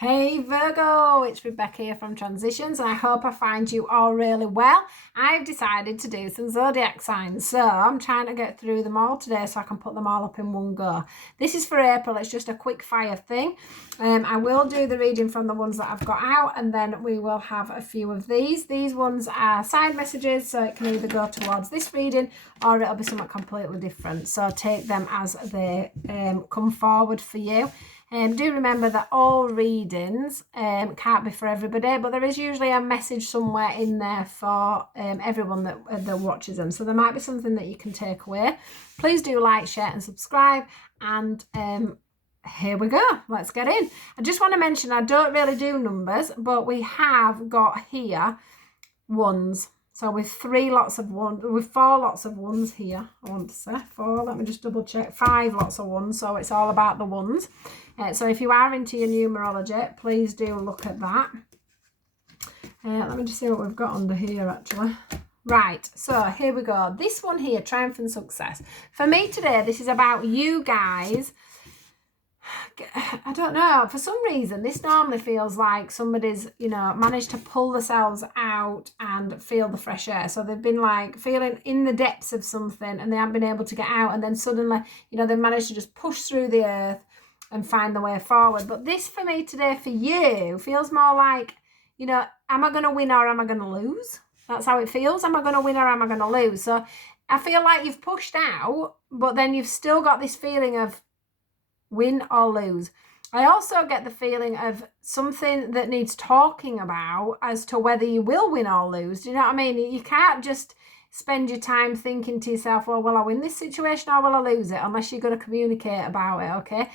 Hey Virgo, it's Rebecca here from Transitions and I hope I find you all really well. I've decided to do some zodiac signs, so I'm trying to get through them all today so I can put them all up in one go. This is for April, it's just a quick fire thing. I will do the reading from the ones that I've got out and then we will have a few of these. These ones are side messages, so it can either go towards this reading or it'll be something completely different. So take them as they come forward for you. Do remember that all readings can't be for everybody, but there is usually a message somewhere in there for everyone that watches them. So there might be something that you can take away. Please do like, share and subscribe. And here we go. Let's get in. I just want to mention I don't really do numbers, but we have got here ones. So with 4 lots of ones here, I want to say 4, let me just double check, 5 lots of ones, so it's all about the ones. So if you are into your numerology, please do look at that. Let me just see what we've got under here actually. Right, so here we go. This one here, Triumph and Success. For me today, this is about you guys. I don't know, for some reason this normally feels like somebody's managed to pull themselves out and feel the fresh air. So they've been like feeling in the depths of something and they haven't been able to get out, and then suddenly they've managed to just push through the earth and find the way forward. But this for me today, for you, feels more like, am I going to win or am I going to lose? That's how it feels. Am I going to win or am I going to lose? So I feel like you've pushed out, but then you've still got this feeling of win or lose. I also get the feeling of something that needs talking about as to whether you will win or lose. Do you know what I mean? You can't just spend your time thinking to yourself, well, will I win this situation or will I lose it? Unless you're going to communicate about it, okay?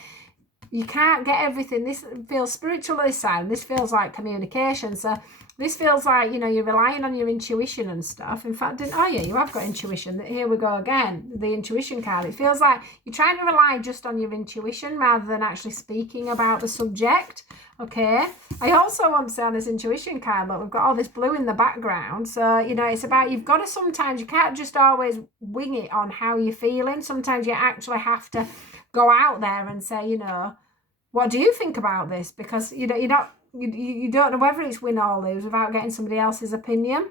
You can't get everything. This feels spiritual this side. This feels like communication. So this feels like, you're relying on your intuition and stuff. In fact, you have got intuition. Here we go again, the intuition card. It feels like you're trying to rely just on your intuition rather than actually speaking about the subject. Okay. I also want to say on this intuition card, look, we've got all this blue in the background. So, it's about, you've got to sometimes, you can't just always wing it on how you're feeling. Sometimes you actually have to go out there and say, what do you think about this? Because, you don't know whether it's win or lose without getting somebody else's opinion.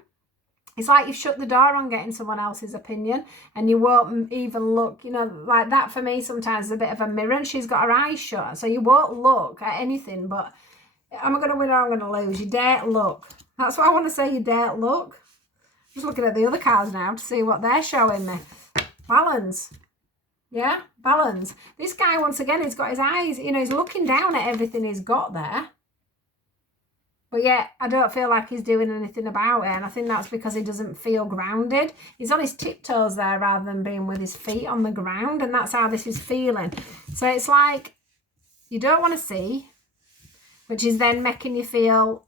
It's like you've shut the door on getting someone else's opinion and you won't even look, like that for me sometimes is a bit of a mirror and she's got her eyes shut. So you won't look at anything, but am I going to win or am I going to lose? You dare look. That's what I want to say, you dare look. Just looking at the other cards now to see what they're showing me. Balance. Yeah, balance. This guy, once again, he's got his eyes, he's looking down at everything he's got there. But yet, I don't feel like he's doing anything about it. And I think that's because he doesn't feel grounded. He's on his tiptoes there rather than being with his feet on the ground. And that's how this is feeling. So it's like you don't want to see, which is then making you feel,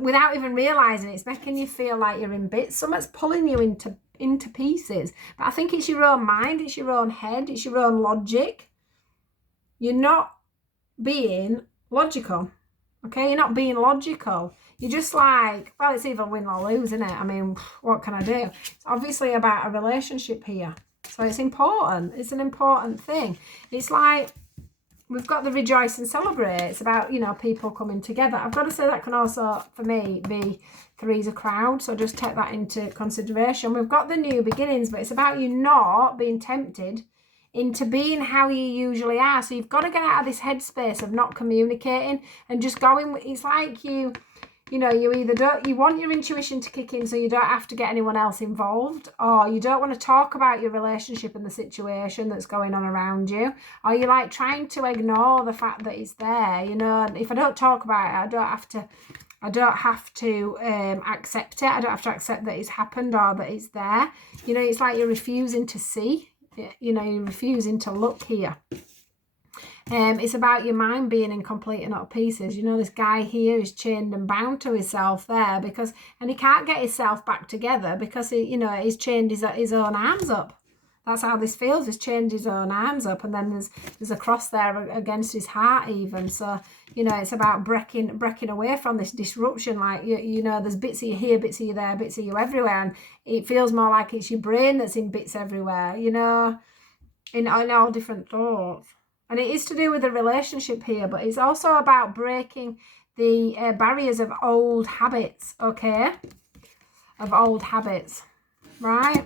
without even realising it, it's making you feel like you're in bits. Something's pulling you into pieces. But I think it's your own mind, it's your own head, it's your own logic. You're not being logical. Okay, you're not being logical. You're just like, well, it's either win or lose, isn't it? I mean, what can I do? It's obviously about a relationship here. So it's important. It's an important thing. It's like we've got the rejoice and celebrate. It's about, people coming together. I've got to say that can also, for me, be 3's a crowd. So just take that into consideration. We've got the new beginnings, but it's about you not being tempted into being how you usually are. So you've got to get out of this headspace of not communicating and just going. It's like you either don't, you want your intuition to kick in so you don't have to get anyone else involved, or you don't want to talk about your relationship and the situation that's going on around you, or you're like trying to ignore the fact that it's there. If I don't talk about it, I don't have to accept it. I don't have to accept that it's happened or that it's there. It's like you're refusing to see. You're refusing to look here. It's about your mind being in complete and utter pieces. This guy here is chained and bound to himself there and he can't get himself back together because he's chained his own arms up. That's how this feels. He's chained his own arms up, and then there's a cross there against his heart even. So it's about breaking away from this disruption. Like there's bits of you here, bits of you there, bits of you everywhere, and it feels more like it's your brain that's in bits everywhere. In all different thoughts. And it is to do with a relationship here, but it's also about breaking the barriers of old habits, okay? Of old habits, right?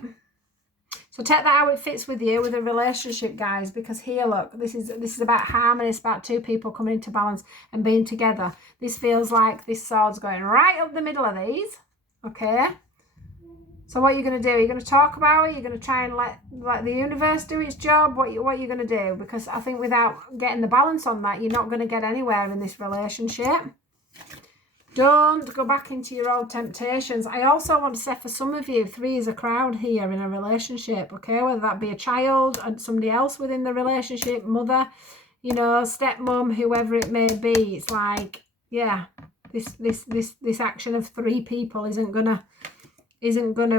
So take that how it fits with you with a relationship, guys, because here, look, this is about harmony. It's about two people coming into balance and being together. This feels like this sword's going right up the middle of these, okay? So what are you going to do? You're going to talk about it? You're going to try and let the universe do its job? What are you going to do? Because I think without getting the balance on that, you're not going to get anywhere in this relationship. Don't go back into your old temptations. I also want to say for some of you, 3 is a crowd here in a relationship, okay? Whether that be a child and somebody else within the relationship, mother, you know, stepmom, whoever it may be. It's like, yeah, this action of 3 people isn't gonna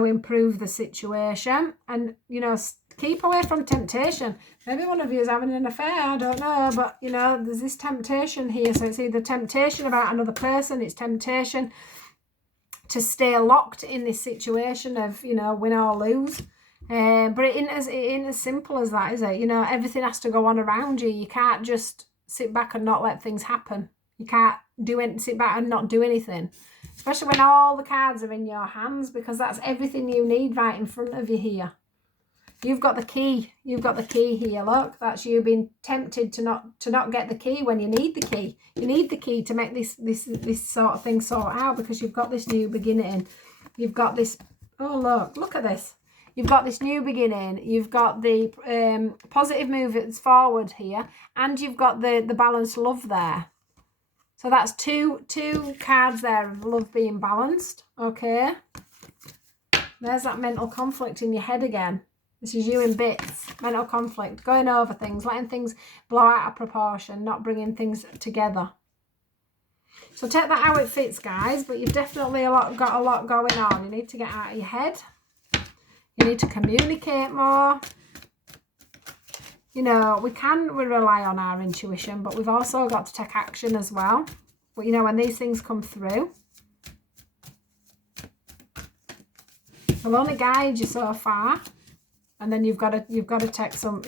improve the situation. And, you know, keep away from temptation. Maybe one of you is having an affair, I don't know, but, you know, there's this temptation here. So it's either temptation about another person, it's temptation to stay locked in this situation of, you know, win or lose. But it ain't as simple as that, is it? You know, everything has to go on around you. You can't just sit back and not let things happen. You can't sit back and not do anything. Especially when all the cards are in your hands, because that's everything you need right in front of you here. You've got the key. You've got the key here. Look, that's you being tempted to not get the key when you need the key. You need the key to make this sort of thing sort out, because you've got this new beginning. You've got this. Oh, look at this. You've got this new beginning. You've got the positive movements forward here, and you've got the balanced love there. So that's two cards there of love being balanced, okay? There's that mental conflict in your head again. This is you in bits, mental conflict, going over things, letting things blow out of proportion, not bringing things together. So take that how it fits, guys, but you've definitely got a lot going on. You need to get out of your head. You need to communicate more. You know, we rely on our intuition, but we've also got to take action as well. But, you know, when these things come through, they'll only guide you so far. And then you've got to take some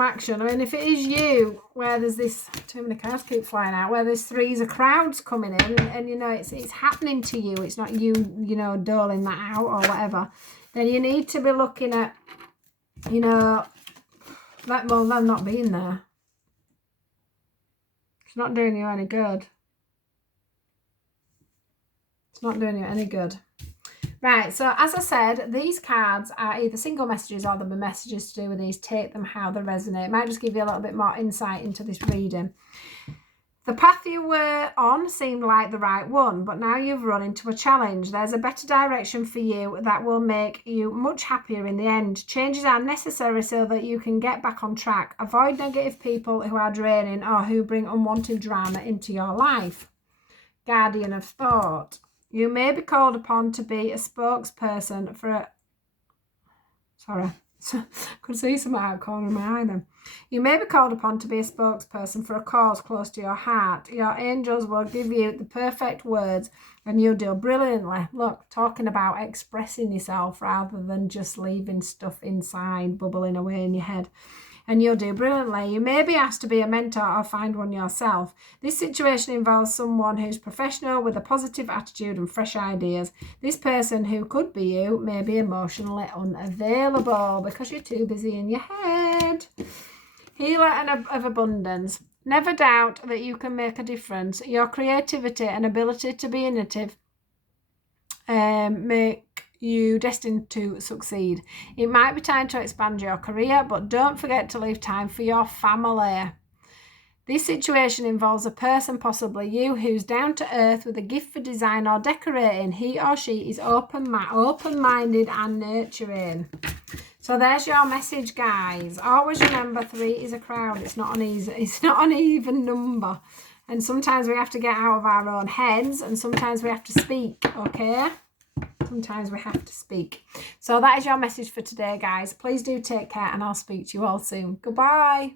action. I mean, if it is you, where there's this, too many cards keep flying out, where there's 3s of crowds coming in, and you know it's happening to you, it's not you, you know, doling that out or whatever, then you need to be looking at, you know, that more than not being there. It's not doing you any good. It's not doing you any good. Right, so as I said, these cards are either single messages or there'll be messages to do with these. Take them how they resonate. It might just give you a little bit more insight into this reading. The path you were on seemed like the right one, but now you've run into a challenge. There's a better direction for you that will make you much happier in the end. Changes are necessary so that you can get back on track. Avoid negative people who are draining or who bring unwanted drama into your life. Guardian of thought. You may be called upon to be a spokesperson for a... Sorry, I could see something out of the corner of my eye then. You may be called upon to be a spokesperson for a cause close to your heart. Your angels will give you the perfect words and you'll do brilliantly. Look, talking about expressing yourself rather than just leaving stuff inside, bubbling away in your head. And you'll do brilliantly. You may be asked to be a mentor or find one yourself. This situation involves someone who's professional with a positive attitude and fresh ideas. This person, who could be you, may be emotionally unavailable because you're too busy in your head. Healer and of abundance. Never doubt that you can make a difference. Your creativity and ability to be innovative make you destined to succeed. It might be time to expand your career, but don't forget to leave time for your family. This situation involves a person, possibly you, who's down to earth with a gift for design or decorating. He or she is open-minded and nurturing. So there's your message, guys. Always remember 3 is a crowd. It's not an even number. And sometimes we have to get out of our own heads, and sometimes we have to speak, okay? Sometimes we have to speak. So that is your message for today, guys. Please do take care, and I'll speak to you all soon. Goodbye.